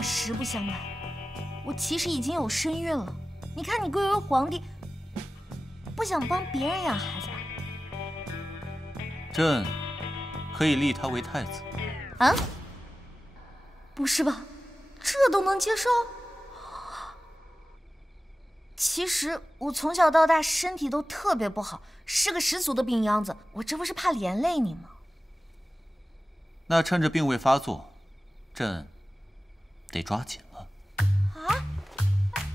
实不相瞒，我其实已经有身孕了。你看你贵为皇帝，不想帮别人养孩子吧？朕可以立他为太子。啊？不是吧？这都能接受？其实我从小到大身体都特别不好，是个十足的病秧子。我这不是怕连累你吗？那趁着病未发作，朕得抓紧了。啊？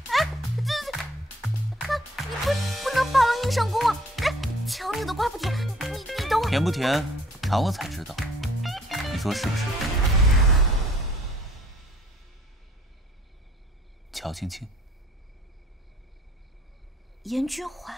哎，你不能霸王硬上弓啊！哎，瞧你的瓜不甜，你等会儿。甜不甜，尝了才知道。你说是不是？乔青青，严君环。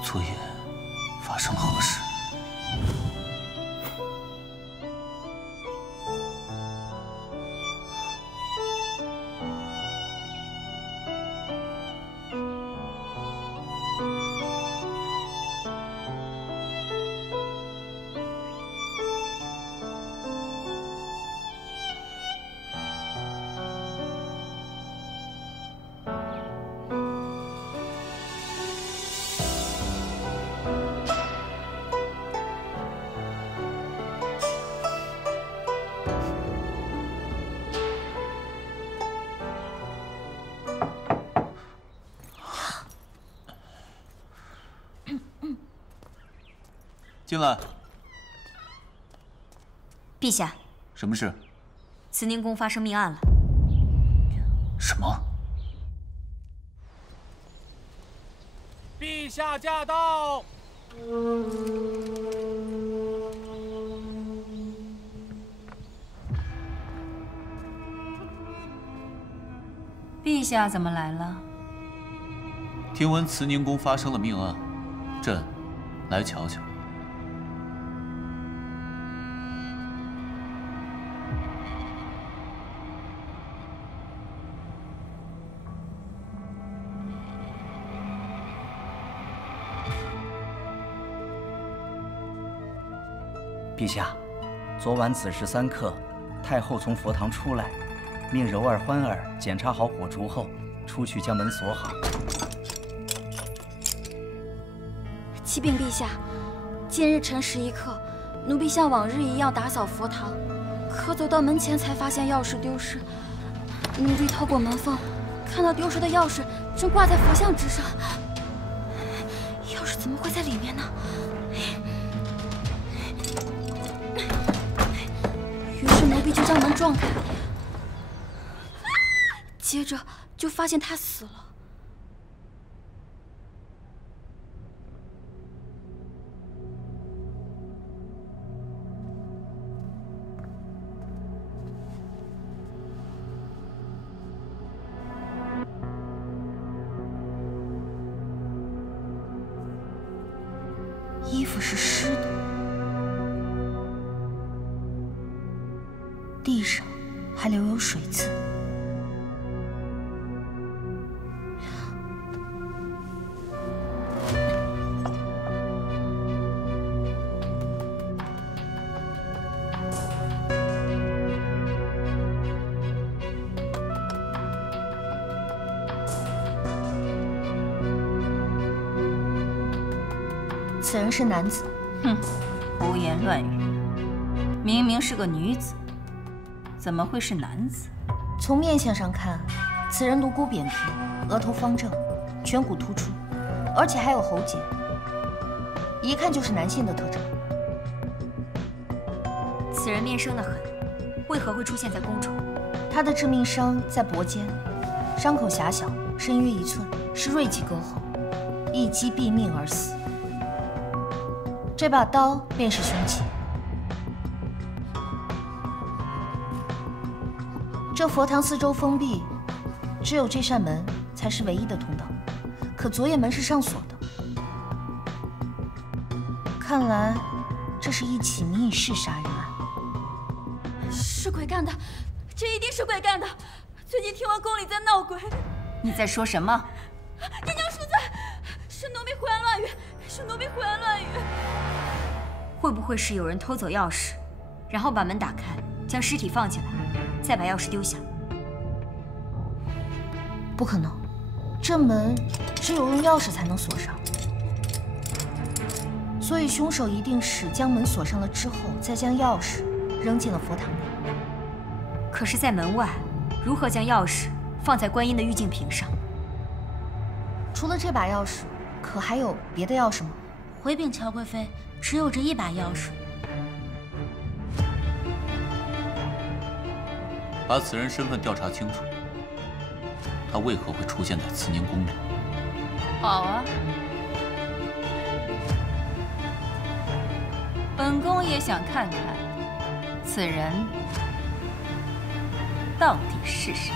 昨夜发生了何事？进来。陛下，什么事？慈宁宫发生命案了。什么？陛下驾到！陛下怎么来了？听闻慈宁宫发生了命案，朕来瞧瞧。陛下，昨晚子时3刻，太后从佛堂出来，命柔儿、欢儿检查好火烛后，出去将门锁好。启禀陛下，今日辰时1刻，奴婢像往日一样打扫佛堂，可走到门前才发现钥匙丢失。奴婢透过门缝，看到丢失的钥匙正挂在佛像之上。钥匙怎么会在里面呢？于是奴婢就将门撞开，接着就发现他死了。衣服是湿的，地上还留有水渍。此人是男子。哼，胡言乱语！明明是个女子，怎么会是男子？从面相上看，此人颅骨扁平，额头方正，颧骨突出，而且还有喉结，一看就是男性的特征。此人面生得很，为何会出现在宫中？他的致命伤在脖肩，伤口狭小，深约1寸，是锐器割后，一击毙命而死。这把刀便是凶器。这佛堂四周封闭，只有这扇门才是唯一的通道。可左眼门是上锁的，看来这是一起密室杀人案。是鬼干的，这一定是鬼干的！最近听闻宫里在闹鬼。你在说什么？爹娘恕罪，是奴婢胡言乱语，是奴婢胡言乱语。会不会是有人偷走钥匙，然后把门打开，将尸体放进来，再把钥匙丢下？不可能，这门只有用钥匙才能锁上，所以凶手一定是将门锁上了之后，再将钥匙扔进了佛堂里。可是，在门外，如何将钥匙放在观音的玉净瓶上？除了这把钥匙，可还有别的钥匙吗？回禀乔贵妃，只有这一把钥匙。把此人身份调查清楚，他为何会出现在慈宁宫里？好啊，本宫也想看看此人到底是谁。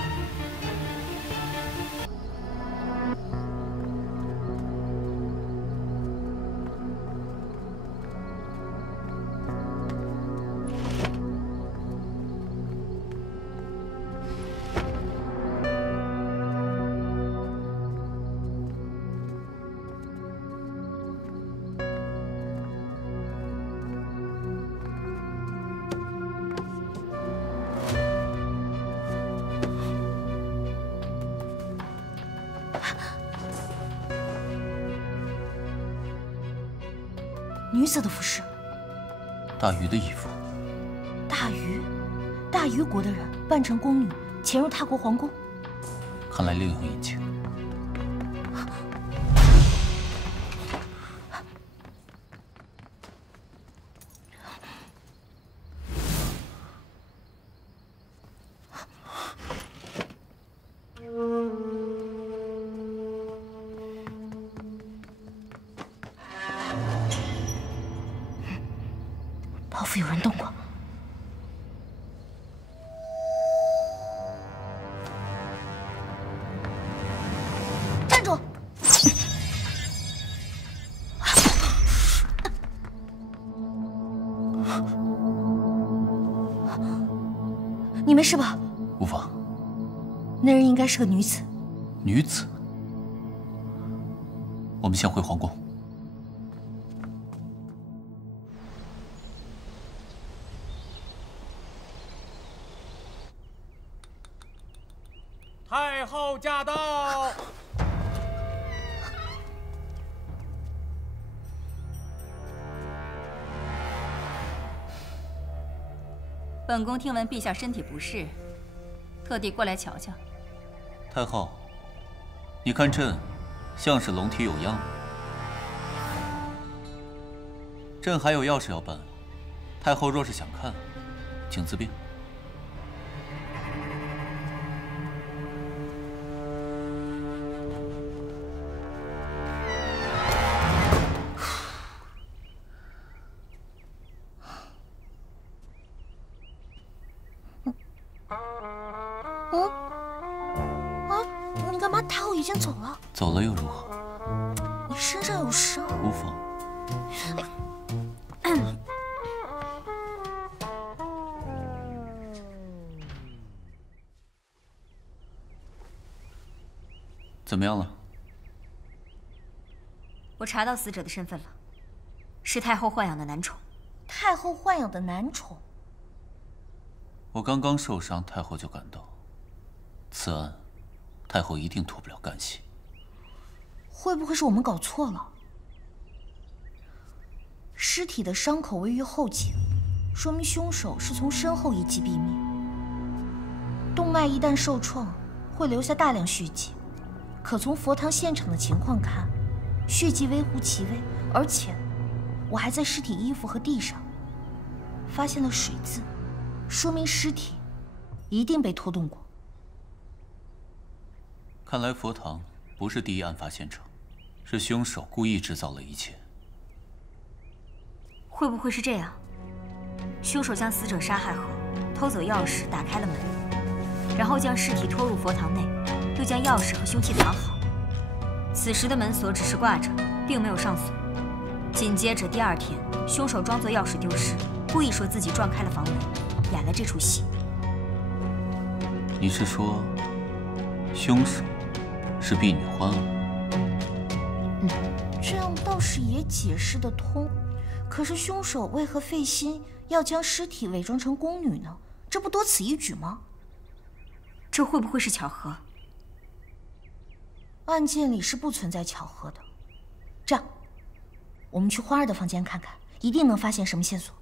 女子的服饰，大禹的衣服。大禹国的人扮成宫女潜入他国皇宫，看来另有隐情。包袱有人动过。站住！你没事吧？无妨。那人应该是个女子。女子？我们先回皇宫。太后驾到！本宫听闻陛下身体不适，特地过来瞧瞧。太后，你看朕像是龙体有恙？朕还有要事要办，太后若是想看，请自便。你干嘛？太后已经走了。走了又如何？你身上有伤。无妨。怎么样了？我查到死者的身份了，是太后豢养的男宠。太后豢养的男宠。我刚刚受伤，太后就赶到。此案，太后一定脱不了干系。会不会是我们搞错了？尸体的伤口位于后颈，说明凶手是从身后一击毙命。动脉一旦受创，会留下大量血迹。可从佛堂现场的情况看，血迹微乎其微，而且我还在尸体衣服和地上发现了水渍，说明尸体一定被拖动过。看来佛堂不是第一案发现场，是凶手故意制造了一切。会不会是这样？凶手将死者杀害后，偷走钥匙，打开了门，然后将尸体拖入佛堂内，又将钥匙和凶器藏好。此时的门锁只是挂着，并没有上锁。紧接着第二天，凶手装作钥匙丢失，故意说自己撞开了房门，演了这出戏。你是说，凶手是婢女欢儿？这样倒是也解释得通。可是凶手为何费心要将尸体伪装成宫女呢？这不多此一举吗？这会不会是巧合？案件里是不存在巧合的。这样，我们去花儿的房间看看，一定能发现什么线索。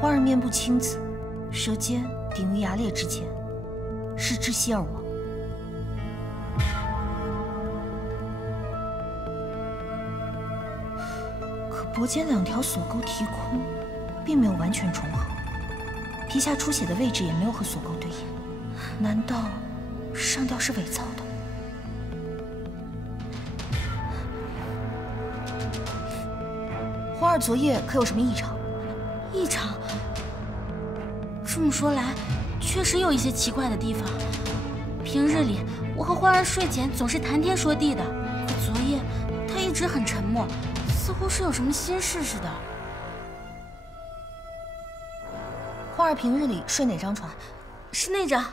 花儿面部青紫，舌尖顶于牙裂之间，是窒息而亡。可脖间两条锁沟提空，并没有完全重合，皮下出血的位置也没有和锁沟对应。难道上吊是伪造的？花儿昨夜可有什么异常？异常？这么说来，确实有一些奇怪的地方。平日里，我和花儿睡前总是谈天说地的，可昨夜她一直很沉默，似乎是有什么心事似的。花儿平日里睡哪张床？是那张。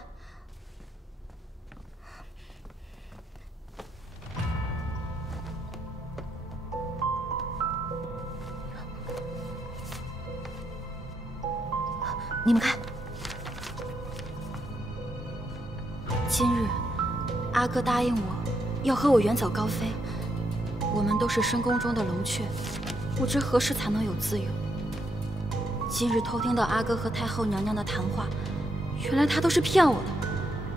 你们看，今日阿哥答应我，要和我远走高飞。我们都是深宫中的龙雀，不知何时才能有自由。今日偷听到阿哥和太后娘娘的谈话，原来他都是骗我的。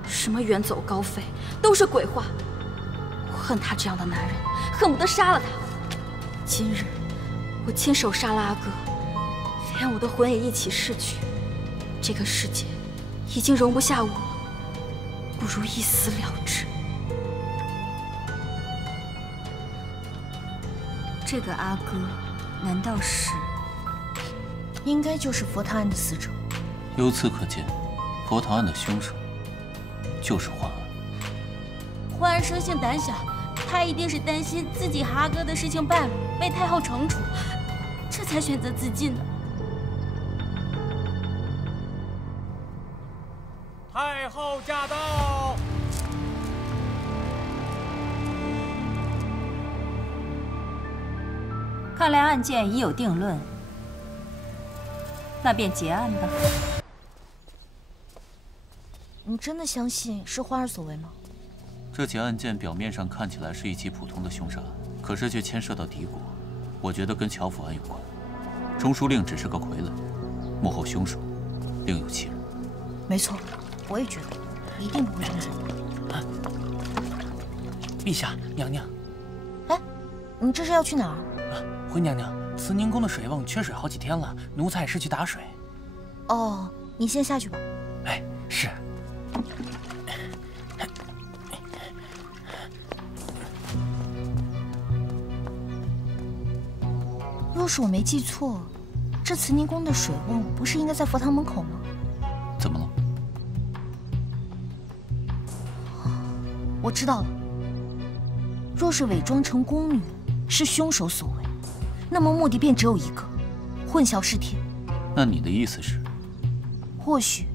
什么远走高飞，都是鬼话。我恨他这样的男人，恨不得杀了他。今日我亲手杀了阿哥，连我的魂也一起逝去。这个世界已经容不下我了，不如一死了之。这个阿哥，难道是？应该就是佛堂案的死者。由此可见，佛堂案的凶手就是欢儿。欢儿生性胆小，他一定是担心自己和阿哥的事情败露，被太后惩处，这才选择自尽的。太后驾到！看来案件已有定论，那便结案吧。你真的相信是欢儿所为吗？这起案件表面上看起来是一起普通的凶杀案，可是却牵涉到敌国，我觉得跟乔府案有关。中书令只是个傀儡，幕后凶手另有其人。没错，我也觉得，一定不会这么简单。陛下，娘娘。哎，你这是要去哪儿？回娘娘，慈宁宫的水瓮缺水好几天了，奴才是去打水。哦，你先下去吧。哎，是。若是我没记错，这慈宁宫的水瓮不是应该在佛堂门口吗？怎么了？我知道了。若是伪装成宫女是凶手所为，那么目的便只有一个：混淆视听。那你的意思是？或许，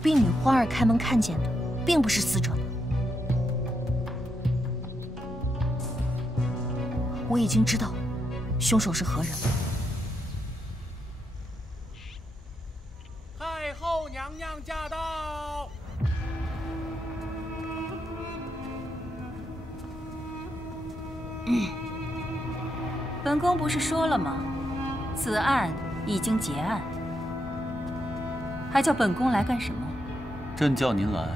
婢女欢儿开门看见的，并不是死者呢。我已经知道，凶手是何人了。太后娘娘驾到！本宫不是说了吗？此案已经结案，还叫本宫来干什么？朕叫您来，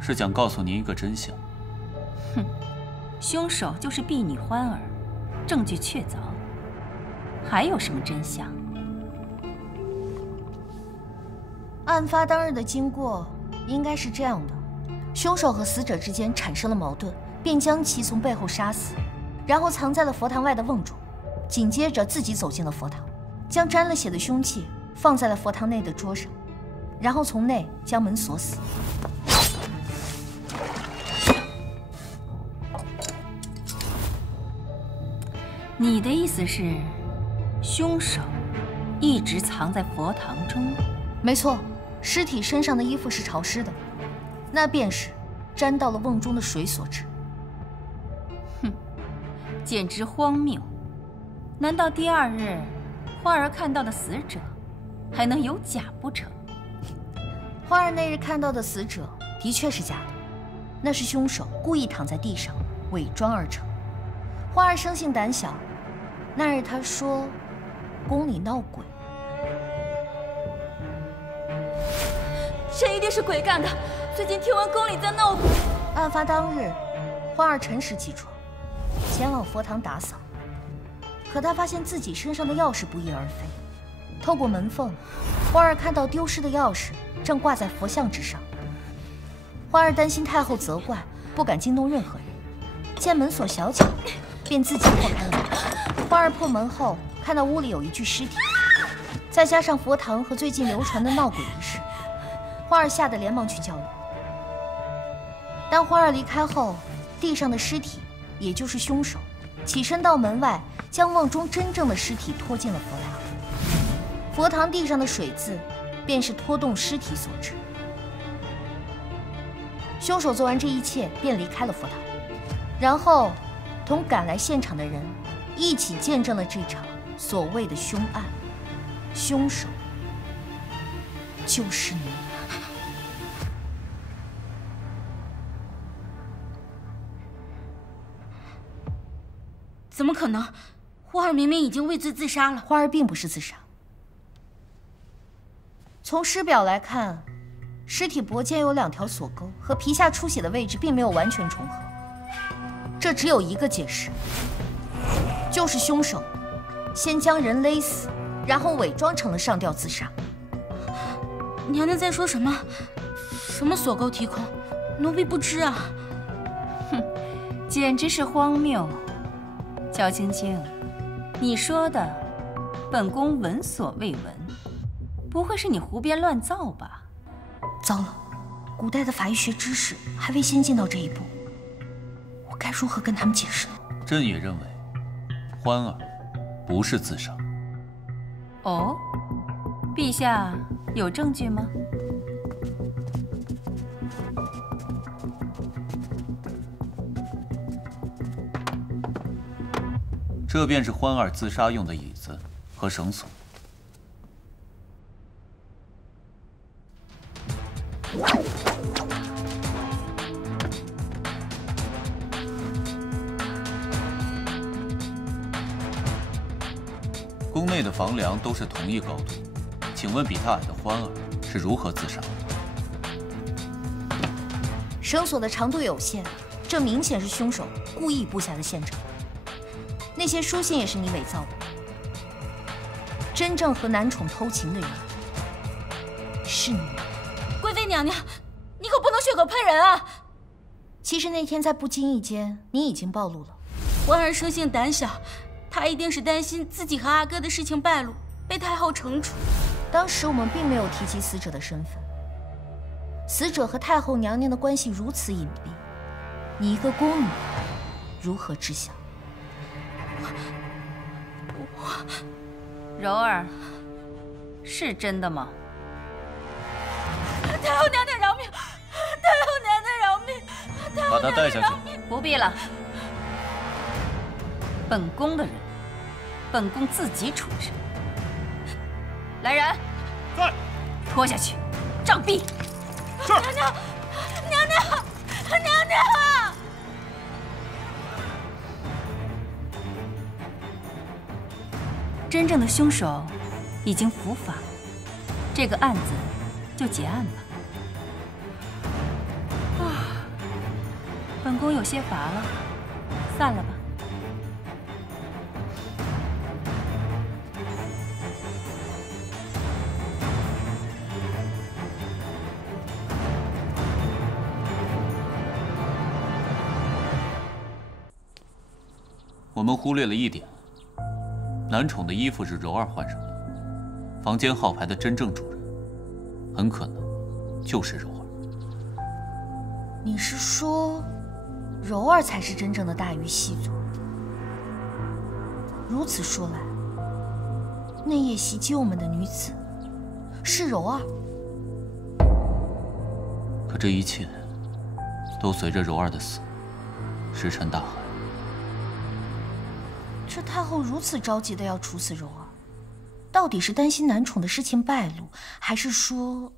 是想告诉您一个真相。哼，凶手就是婢女欢儿，证据确凿。还有什么真相？案发当日的经过应该是这样的：凶手和死者之间产生了矛盾，便将其从背后杀死，然后藏在了佛堂外的瓮中。紧接着自己走进了佛堂，将沾了血的凶器放在了佛堂内的桌上，然后从内将门锁死。你的意思是，凶手一直藏在佛堂中？没错，尸体身上的衣服是潮湿的，那便是沾到了瓮中的水所致。哼，简直荒谬！难道第二日花儿看到的死者还能有假不成？花儿那日看到的死者的确是假的，那是凶手故意躺在地上伪装而成。花儿生性胆小，那日他说宫里闹鬼。这一定是鬼干的！最近听闻宫里在闹鬼。案发当日，花儿辰时起床，前往佛堂打扫。可他发现自己身上的钥匙不翼而飞，透过门缝，花儿看到丢失的钥匙正挂在佛像之上。花儿担心太后责怪，不敢惊动任何人。见门锁小巧，便自己破开了门。花儿破门后，看到屋里有一具尸体，再加上佛堂和最近流传的闹鬼一事，花儿吓得连忙去叫人。当花儿离开后，地上的尸体，也就是凶手，起身到门外，将瓮中真正的尸体拖进了佛堂。佛堂地上的水渍，便是拖动尸体所致。凶手做完这一切，便离开了佛堂，然后同赶来现场的人一起见证了这场所谓的凶案。凶手就是你。怎么可能？花儿明明已经畏罪自杀了。花儿并不是自杀。从尸表来看，尸体脖间有2条锁钩，和皮下出血的位置并没有完全重合。这只有一个解释，就是凶手先将人勒死，然后伪装成了上吊自杀。娘娘在说什么？什么锁钩提空？奴婢不知啊！哼，简直是荒谬。焦青青，你说的，本宫闻所未闻，不会是你胡编乱造吧？糟了，古代的法医学知识还未先进到这一步，我该如何跟他们解释呢？朕也认为，欢儿不是自杀。哦，陛下有证据吗？这便是欢儿自杀用的椅子和绳索。宫内的房梁都是同一高度，请问比他矮的欢儿是如何自杀的？绳索的长度有限，这明显是凶手故意布下的陷阱。那些书信也是你伪造的。真正和男宠偷情的人是你。贵妃娘娘，你可不能血口喷人啊！其实那天在不经意间，你已经暴露了。欢儿生性胆小，她一定是担心自己和阿哥的事情败露，被太后惩处。当时我们并没有提及死者的身份。死者和太后娘娘的关系如此隐蔽，你一个宫女如何知晓？柔儿，是真的吗？太后娘娘饶命！太后娘娘饶命！把他带下去。不必了，本宫的人，本宫自己处置。来人，在，拖下去，杖毙。是。娘娘，娘娘，娘娘！真正的凶手已经伏法，这个案子就结案吧。本宫有些乏了，散了吧。我们忽略了一点。男宠的衣服是柔儿换上的，房间号牌的真正主人，很可能就是柔儿。你是说，柔儿才是真正的大鱼细作？如此说来，那夜袭击我们的女子是柔儿。可这一切都随着柔儿的死石沉大海。这太后如此着急的要处死柔儿，到底是担心男宠的事情败露，还是说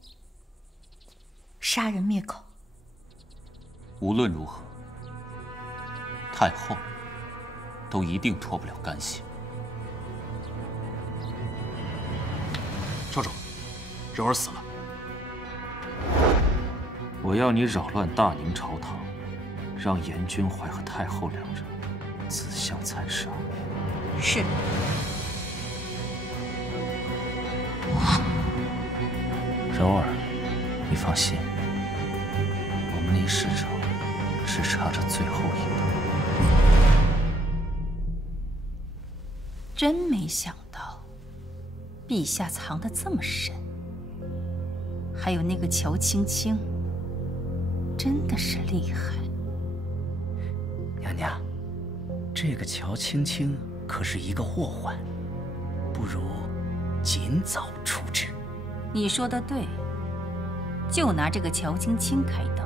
杀人灭口？无论如何，太后都一定脱不了干系。少主，柔儿死了。我要你扰乱大宁朝堂，让严君怀和太后两人自相残杀。是。柔儿，你放心，我们离逝者只差这最后一步。真没想到，陛下藏得这么深。还有那个乔青青，真的是厉害。娘娘，这个乔青青可是一个祸患，不如尽早处置。你说的对，就拿这个乔青青开刀。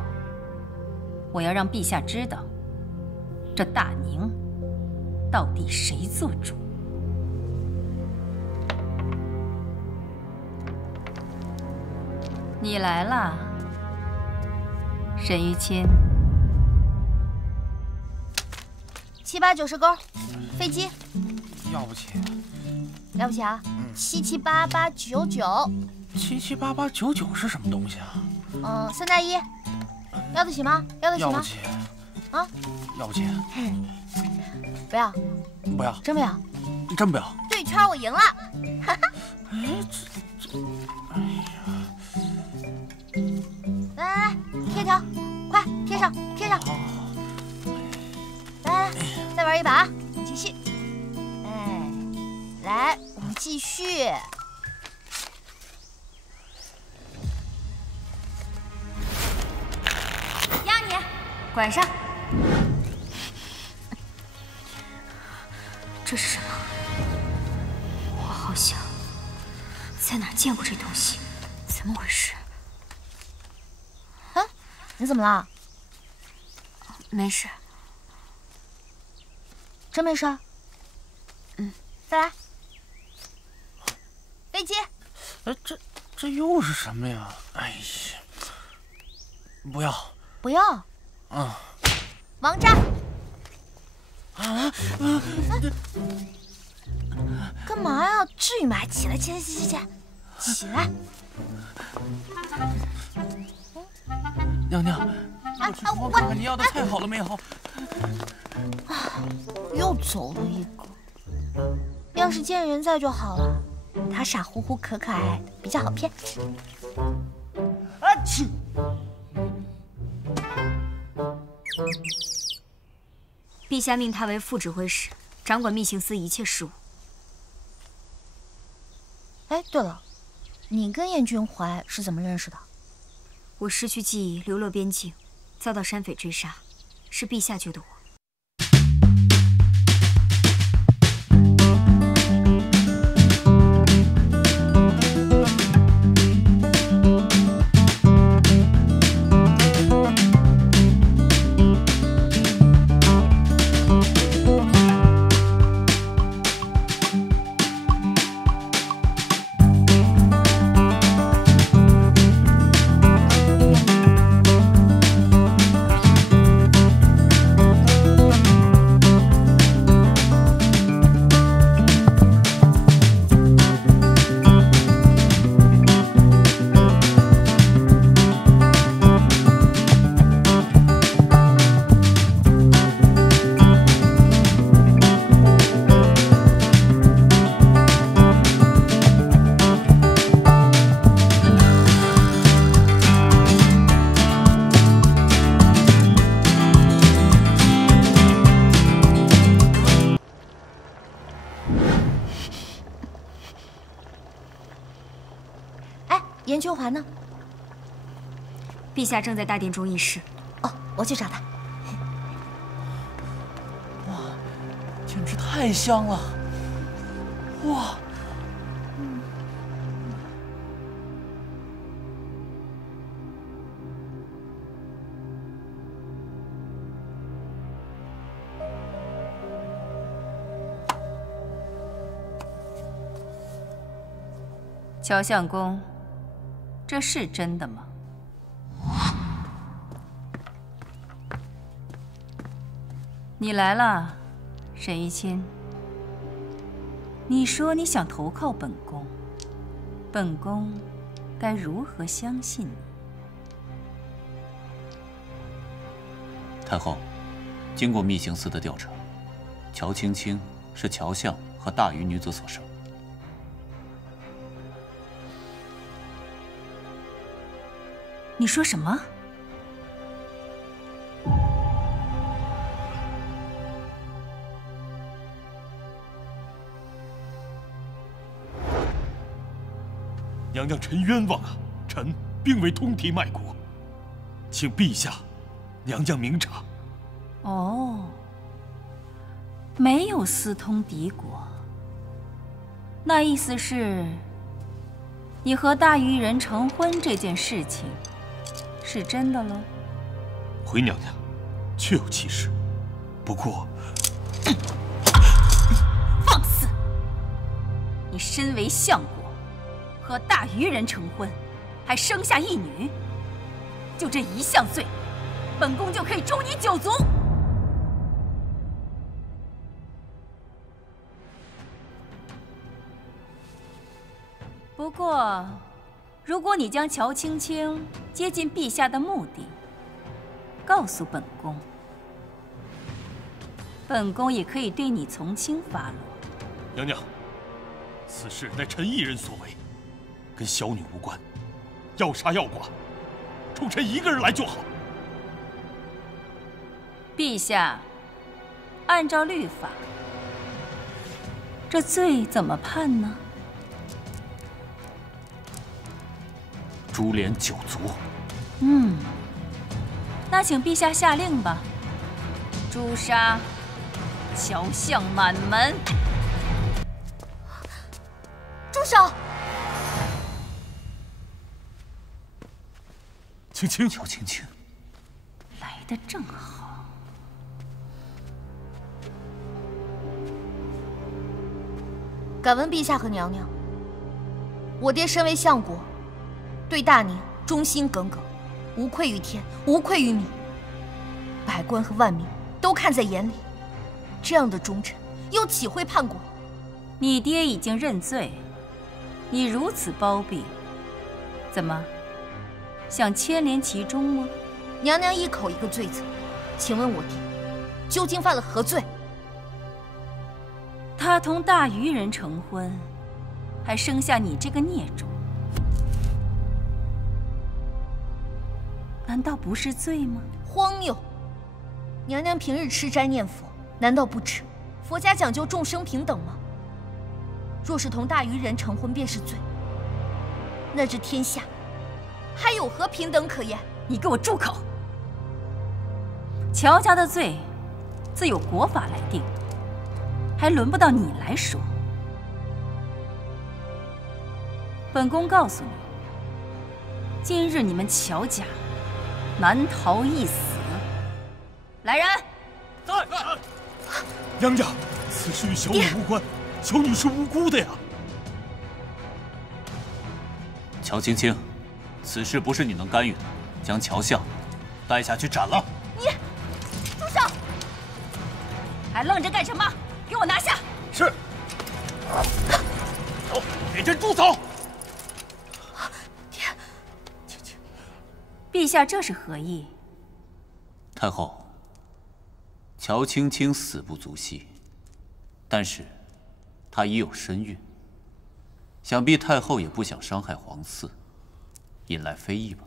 我要让陛下知道，这大宁到底谁做主。你来了，沈玉清。7、8、9、10勾，飞机。要不起，了不起啊！7、7、8、8、9、9。7、7、8、8、9、9是什么东西啊3大1，要得起吗？要得起吗？要不起。啊？要不起。不要。不要。真不要？真不要。对圈我赢了。哈哈。哎，哎呀。来，贴条，快贴上，贴上。来，再玩一把啊！继续。哎，继续。压你，管上。这是什么？我好像在哪儿见过这东西，怎么回事？啊，你怎么了？没事。真没事？再来。飞机。这又是什么呀？哎呀，不要。不要。王炸。干嘛呀？至于吗？起来！起来！娘娘，我看看你要的菜好了没有？又走了一个。要是见人在就好了，他傻乎乎可爱的，比较好骗。去！陛下命他为副指挥使，掌管密行司一切事务。哎，对了，你跟燕君怀是怎么认识的？我失去记忆，流落边境，遭到山匪追杀，是陛下救的我。燕君怀呢？陛下正在大殿中议事。哦，我去找他。哇，简直太香了！哇！乔相公，这是真的吗？你来了，沈玉清。你说你想投靠本宫，本宫该如何相信你？太后，经过密行司的调查，乔青青是乔相和大鱼女子所生。你说什么？娘娘，臣冤枉啊！臣并未通敌卖国，请陛下、娘娘明察。哦，没有私通敌国，那意思是，你和大鱼人成婚这件事情是真的了？回娘娘，确有其事，不过……放肆！你身为相国，和大鱼人成婚，还生下一女，就这一项罪，本宫就可以诛你9族。不过，如果你将乔青青接近陛下的目的告诉本宫，本宫也可以对你从轻发落。娘娘，此事乃臣一人所为，跟小女无关，要杀要剐，冲臣一个人来就好。陛下，按照律法，这罪怎么判呢？株连九族。那请陛下下令吧，诛杀乔相满门。住手！青青，乔青青，来得正好。敢问陛下和娘娘，我爹身为相国，对大宁忠心耿耿，无愧于天，无愧于民，百官和万民都看在眼里。这样的忠臣，又岂会叛国？你爹已经认罪，你如此包庇，怎么想牵连其中吗？娘娘一口一个罪字，请问我爹究竟犯了何罪？他同大虞人成婚，还生下你这个孽种，难道不是罪吗？荒谬！娘娘平日吃斋念佛，难道不知佛家讲究众生平等吗？若是同大虞人成婚便是罪，那这天下还有何平等可言？你给我住口！乔家的罪，自有国法来定，还轮不到你来说。本宫告诉你，今日你们乔家难逃一死。来人！在。娘娘，此事与小女无关，小女是无辜的呀。乔青青，此事不是你能干预的，将乔相带下去斩了。你，住手！还愣着干什么？给我拿下！是。走，给朕住手！陛下这是何意？太后，乔青青死不足惜，但是她已有身孕，想必太后也不想伤害皇嗣，引来非议吧？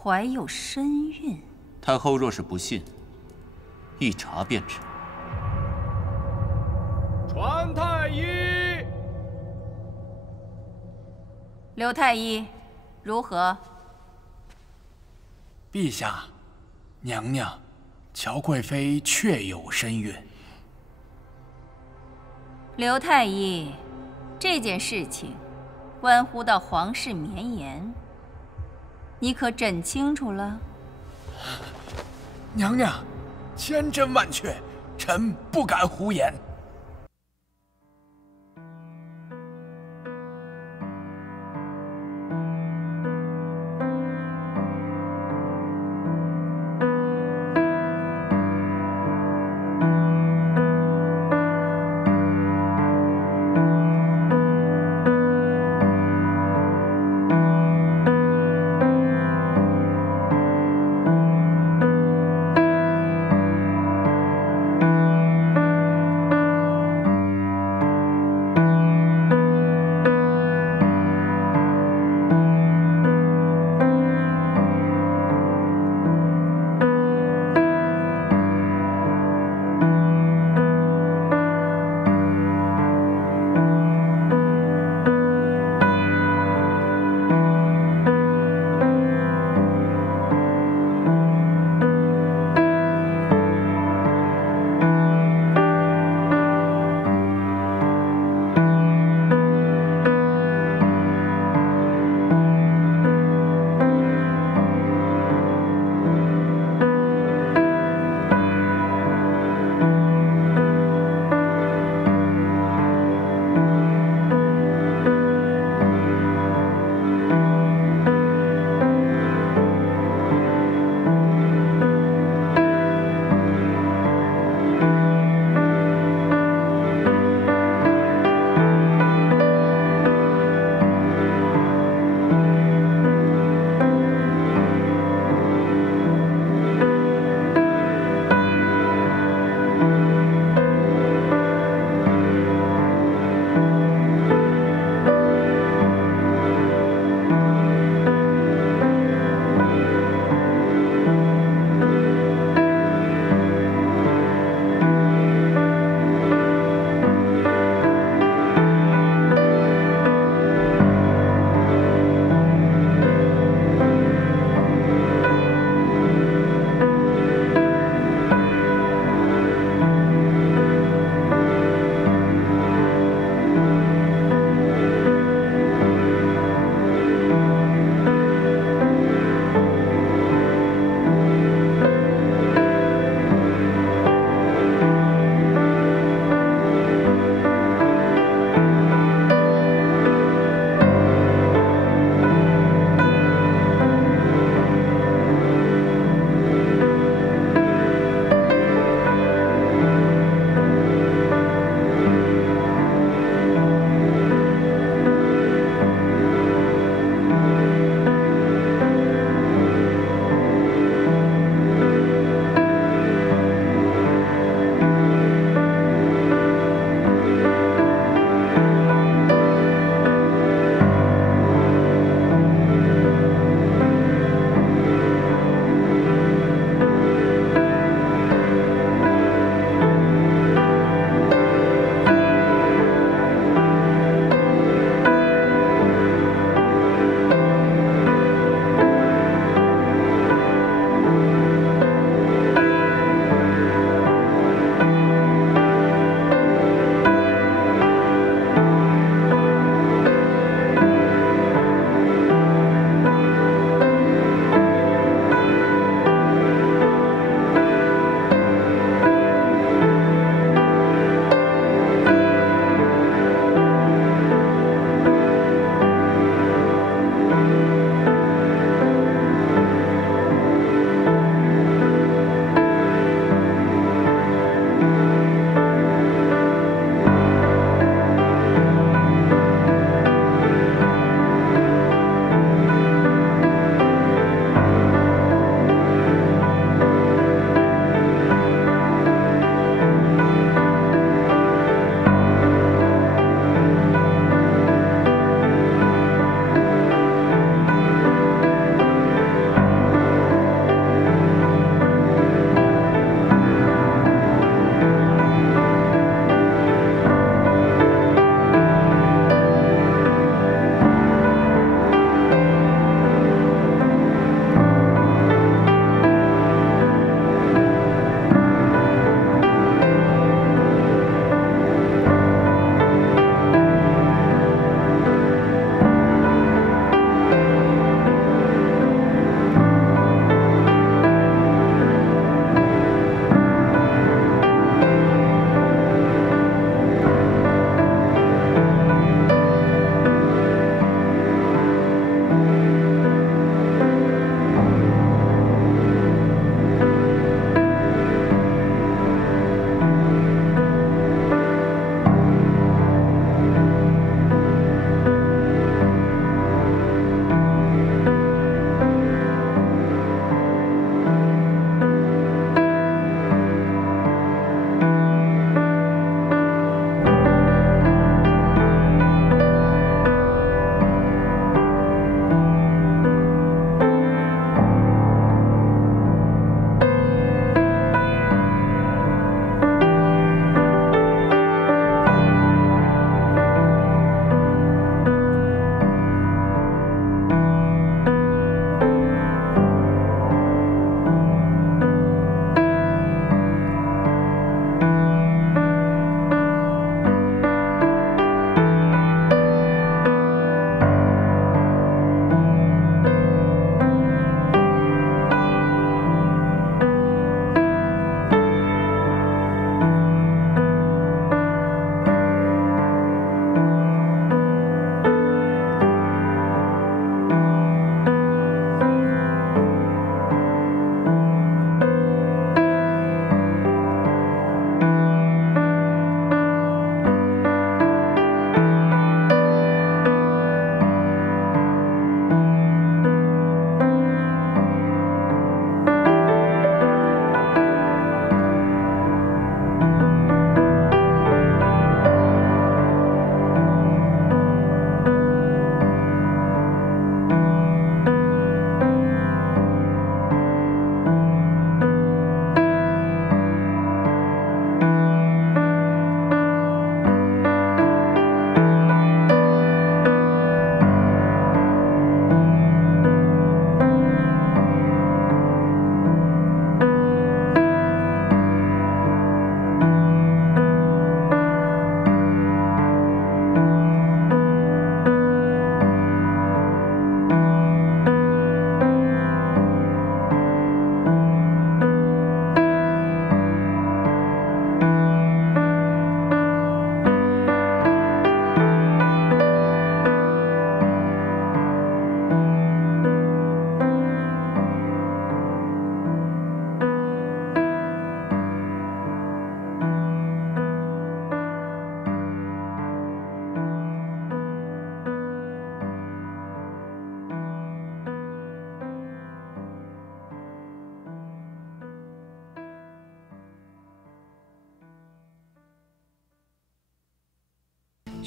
怀有身孕，太后若是不信，一查便知。传太医，刘太医，如何？陛下，娘娘，乔贵妃确有身孕。刘太医，这件事情关乎到皇室绵延，你可诊清楚了？娘娘，千真万确，臣不敢胡言。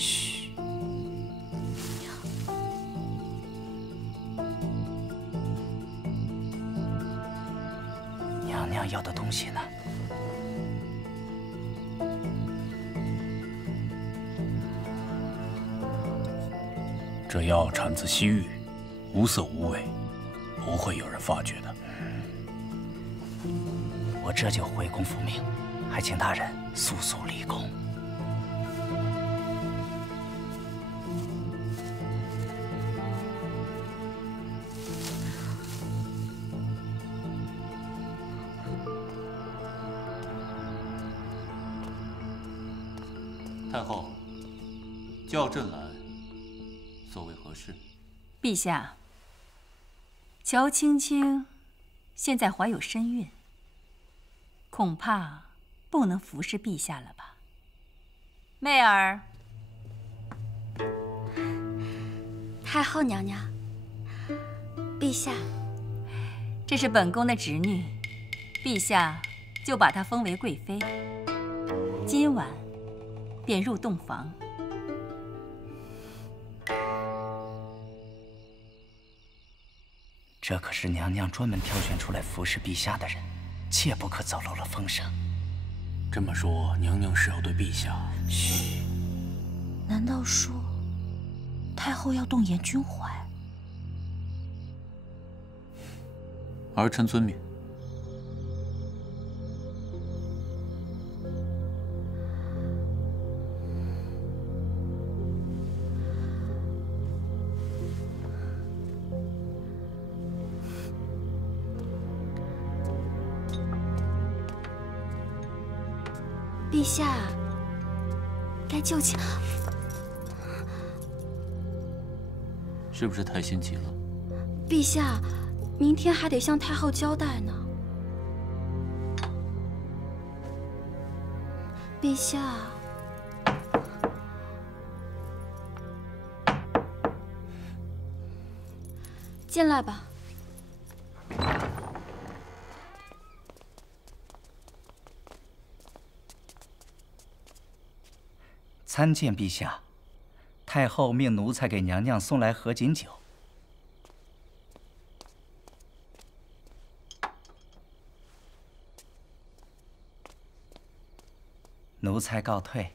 嘘。娘娘要的东西呢？这药产自西域，无色无味，不会有人发觉的。我这就回宫复命，还请大人速速立功。太后，叫朕来，所谓何事？陛下，乔青青现在怀有身孕，恐怕不能服侍陛下了吧？媚儿，太后娘娘，陛下，这是本宫的侄女，陛下就把她封为贵妃。今晚便入洞房。这可是娘娘专门挑选出来服侍陛下的人，切不可走漏了风声。这么说，娘娘是要对陛下……嘘。难道说太后要动严君怀？儿臣遵命。陛下，该就寝。是不是太心急了？陛下，明天还得向太后交代呢。陛下，进来吧。参见陛下，太后命奴才给娘娘送来合卺酒。奴才告退。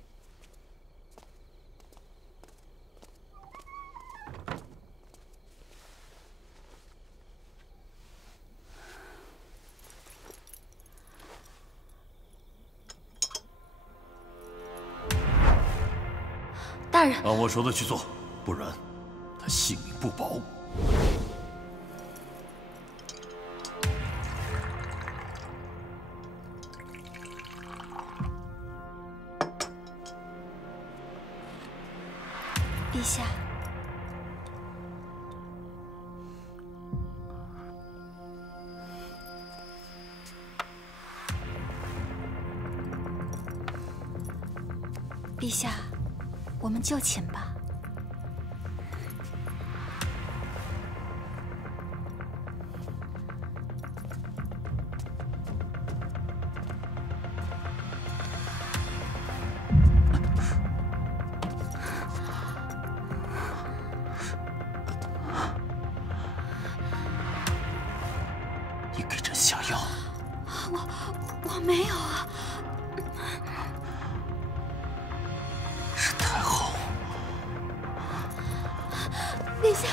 大人，按我说的去做，不然他性命不保。陛下，陛下，我们就寝吧。你给朕下药？我没有啊。是太后。陛下。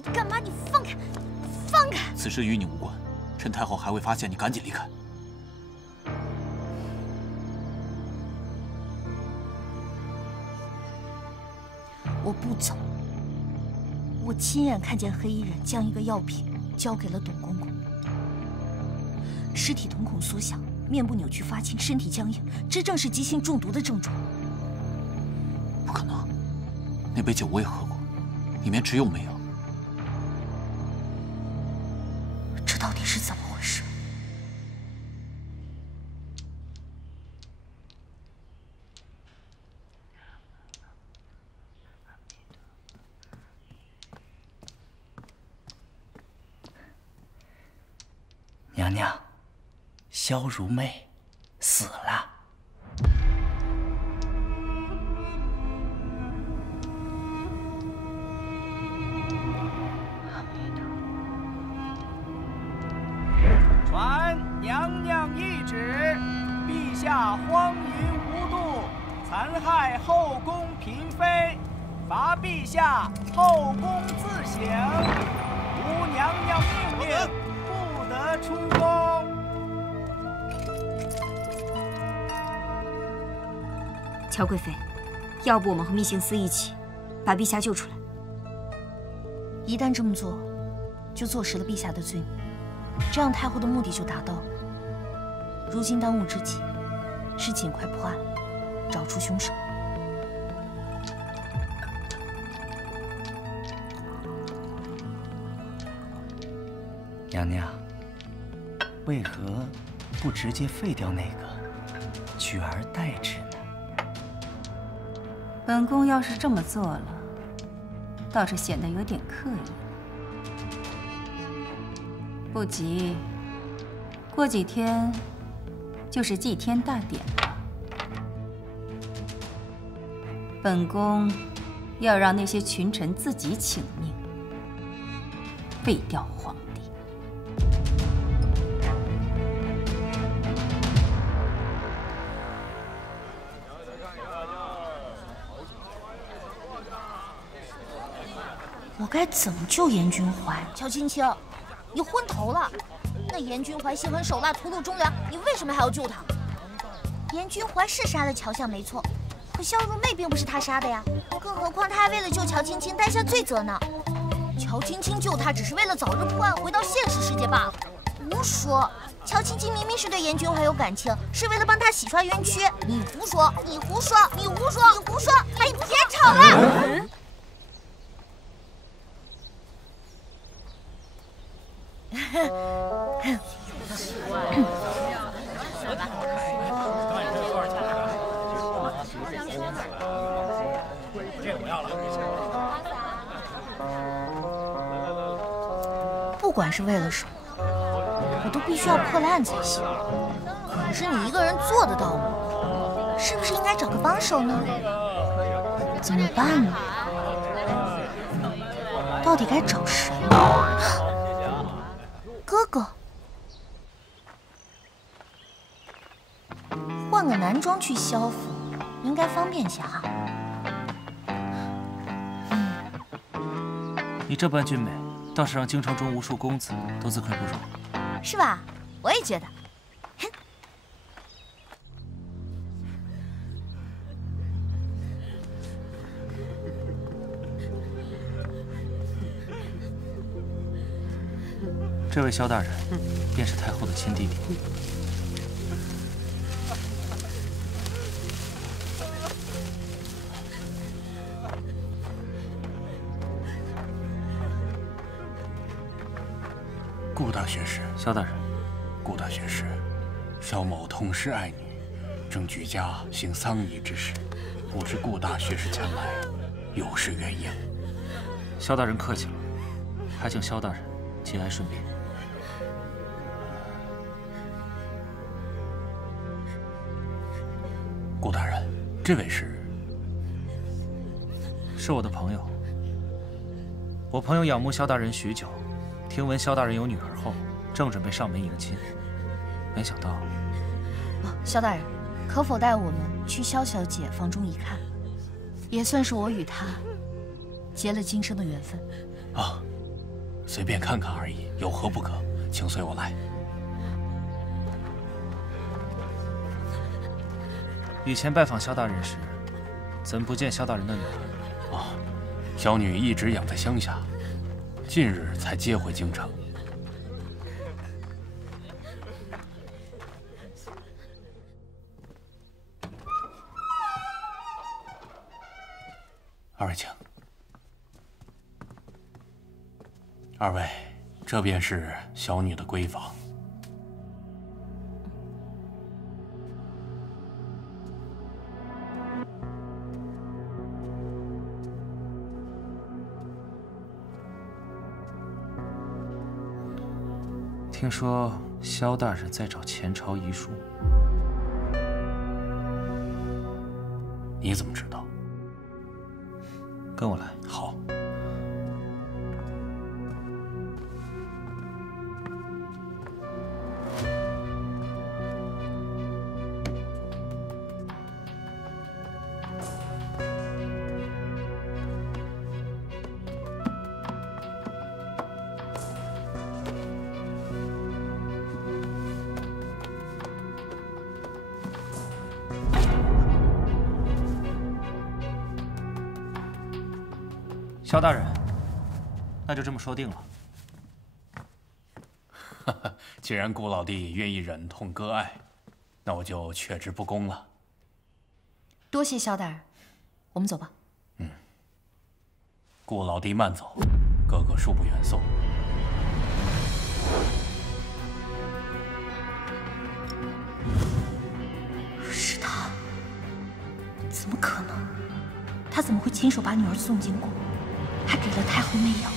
你干嘛？你放开！放开！此事与你无关，趁太后还未发现，你赶紧离开。我不走。我亲眼看见黑衣人将一个药品交给了董公公。尸体瞳孔缩小，面部扭曲发青，身体僵硬，这正是急性中毒的症状。不可能，那杯酒我也喝过，里面只有媚药。这到底是怎么回事？娘娘，萧如妹死了。传娘娘懿旨，陛下荒淫无度，残害后宫嫔妃，罚陛下后宫自省。吾娘娘命令，不得出宫。乔贵妃，要不我们和密刑司一起把陛下救出来？一旦这么做，就坐实了陛下的罪名，这样太后的目的就达到了。如今当务之急是尽快破案，找出凶手。娘娘，为何不直接废掉那个，取而代之呢？本宫要是这么做了，倒是显得有点刻意。不急，过几天就是祭天大典了。本宫要让那些群臣自己请命，废掉皇帝。我该怎么救严君怀？乔青青，你昏头了！那严君怀心狠手辣，屠戮忠良，你为什么还要救他？严君怀是杀了乔相没错，可萧如妹并不是他杀的呀。更何况他还为了救乔青青担下罪责呢。乔青青救他只是为了早日破案，回到现实世界罢了。胡说！乔青青明明是对严君怀有感情，是为了帮他洗刷冤屈。你胡说！你胡说！你胡说！你胡说！哎，别吵了！不管是为了什么，我都必须要破了案才行。可是你一个人做得到吗？是不是应该找个帮手呢？怎么办呢？到底该找谁？哥哥，换个男装去消服，应该方便些哈。你这般俊美，倒是让京城中无数公子都自愧不如，是吧？我也觉得。这位萧大人，便是太后的亲弟弟。顾大学士，萧大人，顾大学士，萧某痛失爱女，正举家行丧仪之事，不知顾大学士前来，有失远迎。萧大人客气了，还请萧大人节哀顺变。顾大人，这位是我的朋友。我朋友仰慕萧大人许久，听闻萧大人有女儿后，正准备上门迎亲，没想到。萧大人，可否带我们去萧小姐房中一看，也算是我与她结了今生的缘分。啊，随便看看而已，有何不可？请随我来。以前拜访萧大人时，怎不见萧大人的女儿？啊，小女一直养在乡下，近日才接回京城。二位请。二位，这便是小女的闺房。听说萧大人在找前朝遗书，你怎么知道？跟我来。好。萧大人，那就这么说定了。既然顾老弟愿意忍痛割爱，那我就却之不恭了。多谢萧大人，我们走吧。顾老弟慢走，哥哥恕不远送。是他？怎么可能？他怎么会亲手把女儿送进宫？还给了太后媚养。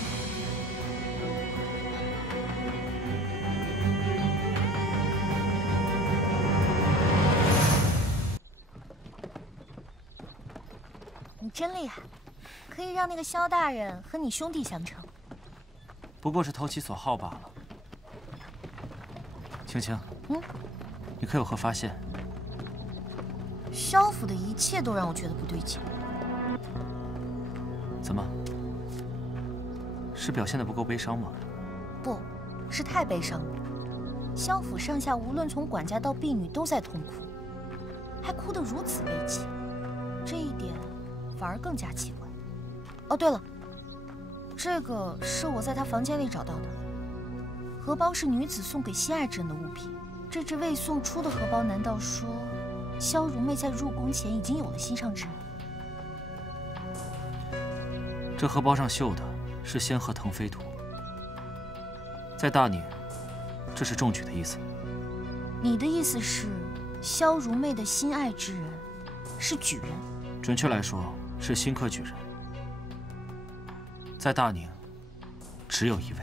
你真厉害，可以让那个萧大人和你兄弟相称。不过是投其所好罢了。青青，你可有何发现？萧府的一切都让我觉得不对劲。怎么？是表现得不够悲伤吗？不，是太悲伤了。萧府上下无论从管家到婢女都在痛哭，还哭得如此悲戚，这一点反而更加奇怪。哦，对了，这个是我在他房间里找到的，荷包是女子送给心爱之人的物品。这只未送出的荷包，难道说萧如媚在入宫前已经有了心上之人？这荷包上绣的是仙鹤腾飞图，在大宁，这是中举的意思。你的意思是，萧如媚的心爱之人是举人？准确来说，是新科举人。在大宁，只有一位。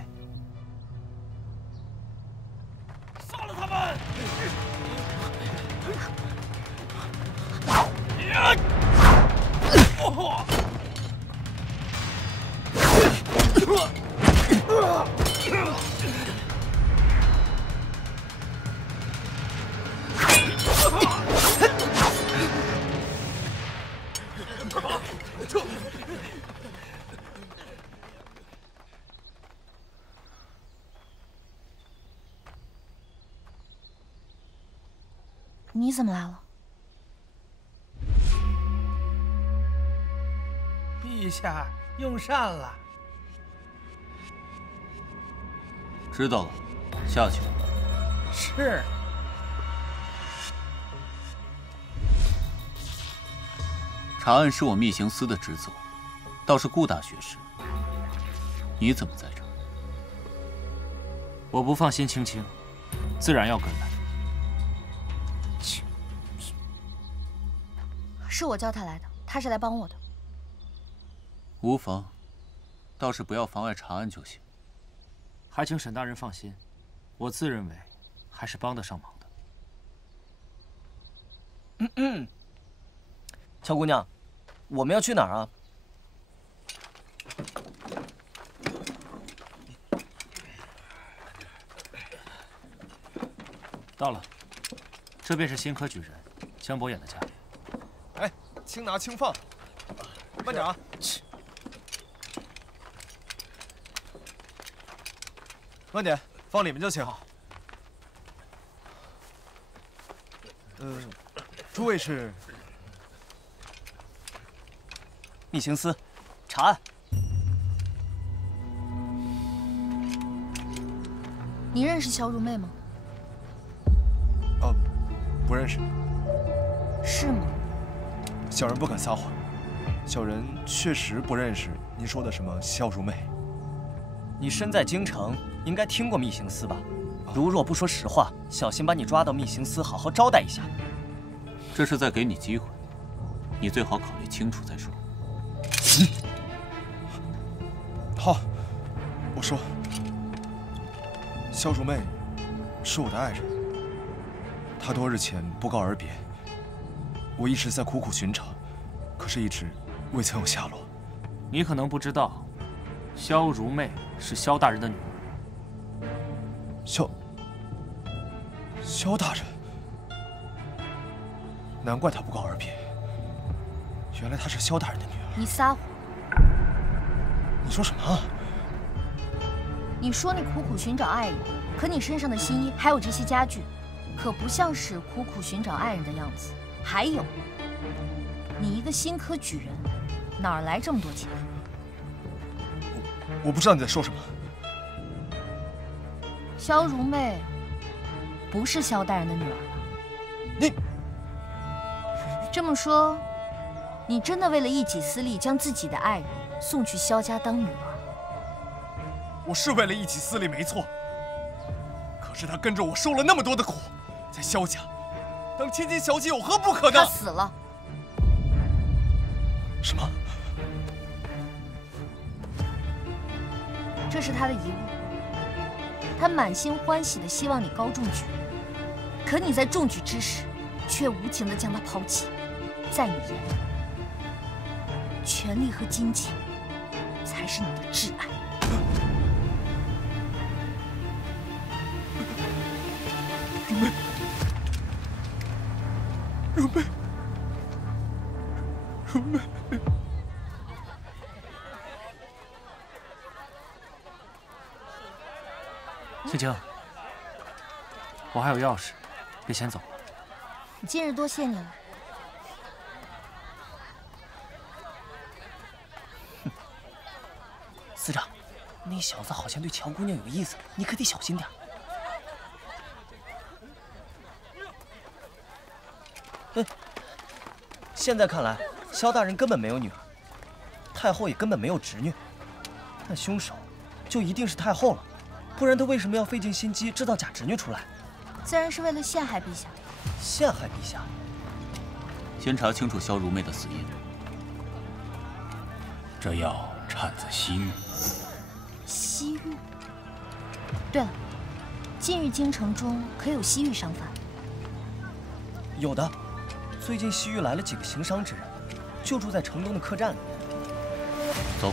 杀了他们！你怎么来了？陛下用膳了。知道了，下去。是。查案是我密刑司的职责，倒是顾大学士，你怎么在这？我不放心青青，自然要跟来。是我叫他来的，他是来帮我的。无妨，倒是不要妨碍查案就行。还请沈大人放心，我自认为还是帮得上忙的。乔姑娘，我们要去哪儿啊？到了，这便是新科举人江伯衍的家。哎，轻拿轻放，慢点啊！慢点，放里面就行。诸位是？密刑司，查案。你认识萧如媚吗？不认识。是吗？小人不敢撒谎。小人确实不认识您说的什么萧如妹。你身在京城，应该听过密刑司吧？如若不说实话，小心把你抓到密刑司，好好招待一下。这是在给你机会，你最好考虑清楚再说。好，我说，萧如妹是我的爱人，她多日前不告而别，我一直在苦苦寻找，可是一直未曾有下落。你可能不知道，萧如妹是萧大人的女儿。萧大人，难怪她不告而别，原来她是萧大人的女儿。你撒谎！你说什么？你说你苦苦寻找爱人，可你身上的新衣还有这些家具，可不像是苦苦寻找爱人的样子。还有，你一个新科举人，哪儿来这么多钱？我不知道你在说什么。萧如妹不是萧大人的女儿了。你这么说，你真的为了一己私利，将自己的爱人送去萧家当女儿？我是为了一己私利，没错。可是她跟着我受了那么多的苦，在萧家当千金小姐有何不可呢？她死了。什么？这是她的遗物。她满心欢喜地希望你高中举人，可你在中举之时，却无情地将她抛弃。在你眼里，权力和金钱才是你的挚爱。如妹。青青，我还有钥匙，别先走了。今日多谢你了。司长，那小子好像对乔姑娘有意思，你可得小心点。现在看来，萧大人根本没有女儿，太后也根本没有侄女，那凶手就一定是太后了。不然他为什么要费尽心机制造假侄女出来？自然是为了陷害陛下。陷害陛下？先查清楚萧如妹的死因。这药产自西域。西域？对了，近日京城中可有西域商贩？有的，最近西域来了几个行商之人，就住在城东的客栈里。走。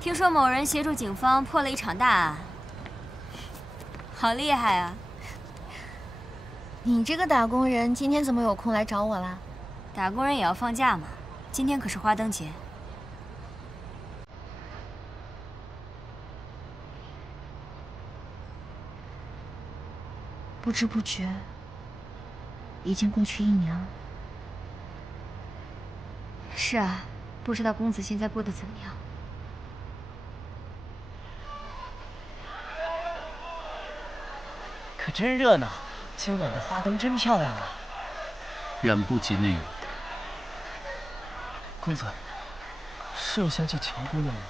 听说某人协助警方破了一场大案，好厉害啊！你这个打工人今天怎么有空来找我啦？打工人也要放假嘛，今天可是花灯节。不知不觉，已经过去1年了。是啊，不知道公子现在过得怎么样？可真热闹，今晚的花灯真漂亮啊！远不及那个。公子，是有想起乔姑娘吗？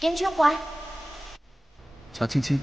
烟圈环，乔青青，